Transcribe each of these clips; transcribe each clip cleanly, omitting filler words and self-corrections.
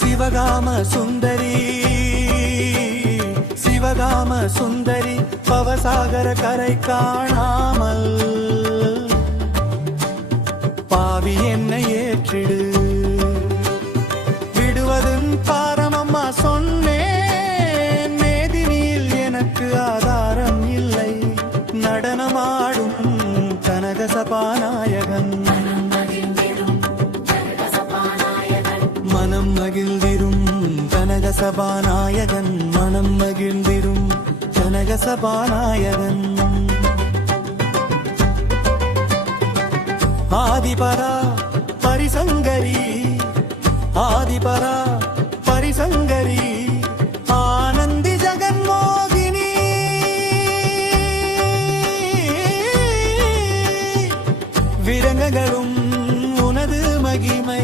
சிவகாம சுந்தரி சிவகாம சுந்தரி பவசாகர கரை காணாமல் பாவி என்னை ஏற்றிடு விடுவதும் பாரமம்மா சொன்னேன் மேதினியில் எனக்கு ஆதாரம் இல்லை நடனமாடும் கனக சபாநாயகன் மனம் மகிழ்ந்திரும் கனக சபாநாயகன் மனம் மகிழ்ந்திரும் கனக சபாநாயகன் ஆதிபரா பரிசங்கரி ஆதிபரா பரிசங்கரி ஆனந்தி ஜெகன்மோகினி விரங்கங்களும் உனது மகிமை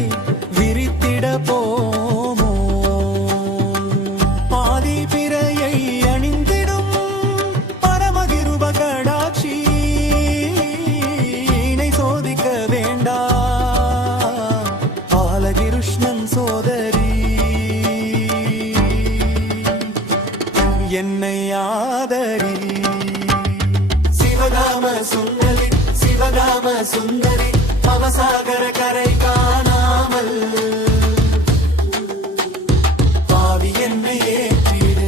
விரித்திட போமோ ஆதி பிறையை அணிந்திடும் பரமகிருப கடாட்சி இணை சோதிக்க வேண்டா பாலகிருஷ்ணன் சோதரி என்னை ஆதரி சிவகாம சுந்தரி சிவகாம சுந்தரி பவசாகர கரை காணாமல் பாவி என்னை ஏற்றிடு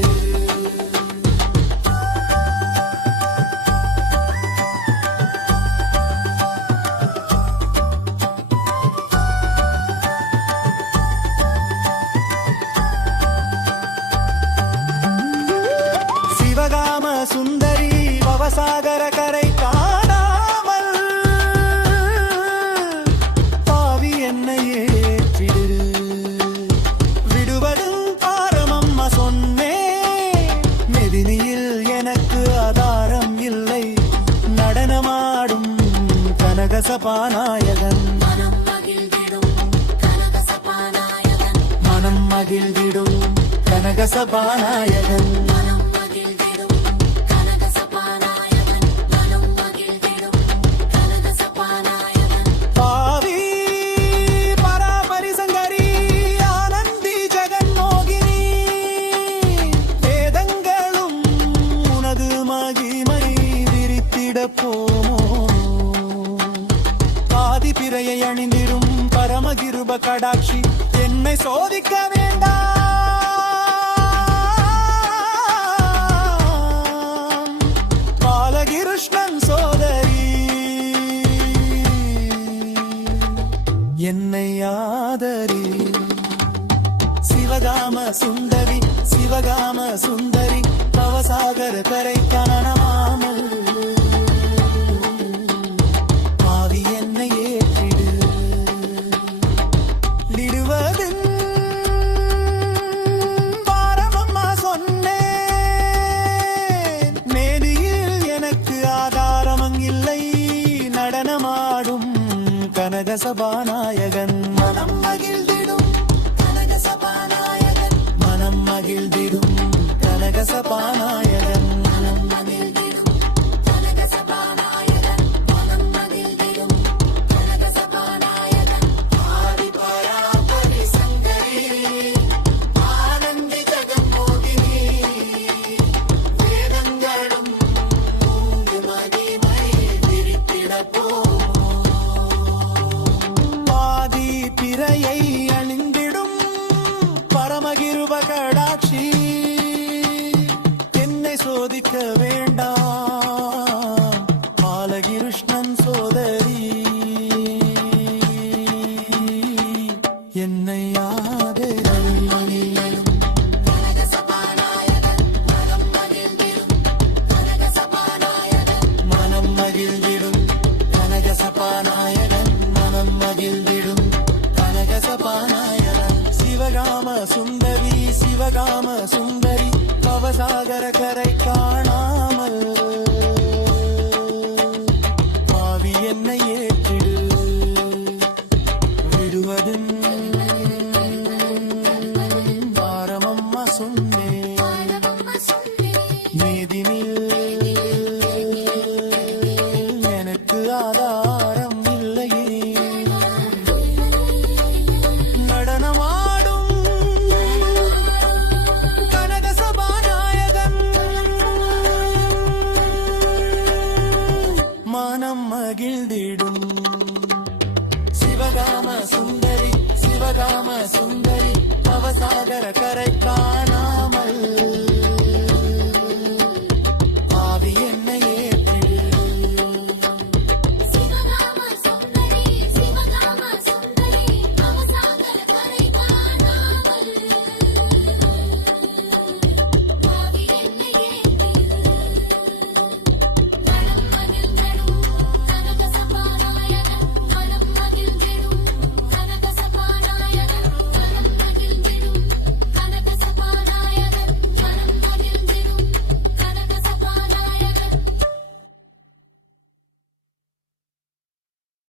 சிவகாம சுந்தரி பவசாகர கரை நடனமாடும் கனக சபாநாயகன் மனம் மகிழ்ந்திடும் கனக சபாநாயகன் பாவி பராபரி சங்கரி ஆனந்தி ஜெகன்மோகினி வேதங்களும் உனது மகிமை போமோ ஆதி பிறையை அணிந்திரும் பரமகிருப கடாட்சி என்னை சோதிக்க வேண்டாம் பாலகிருஷ்ணன் சோதரி என்னை ஆதரி சிவகாம சுந்தரி சிவகாம சுந்தரி பவசாகர கரை காணாமல் நடனமாடும் கனக சபாநாயகன் மனம் மகிழ்ந்திடும் கனக சபாநாயகன் மனம் மகிழ்ந்திடும் கனக சபாநாயகன் மனம் மகிழ்ந்திடும் கனக சபாநாயகன் மனம் மகிழ்ந்திடும் கனக சபாநாயகன் ஆதி பராபரி சங்கரி ஆனந்தி ஜெகன்மோகினி வேதங்களும் உங்கு மகிமை விரித்திட ஆதி பிறையை அணிந்திடும் பரமகிருப கடாட்சி என்னை சோதிக்க வேண்டாம் பாலகிருஷ்ணன் சோதரி என்னை மனம் மகிழ்ந்திடும் கனக சபாநாயகன் மனம் மகிழ்ந்திடும் கனக சபாநாயகன் சிவகாம சுந்தரி சிவகாம சுந்தரி பவசாகர கரை காண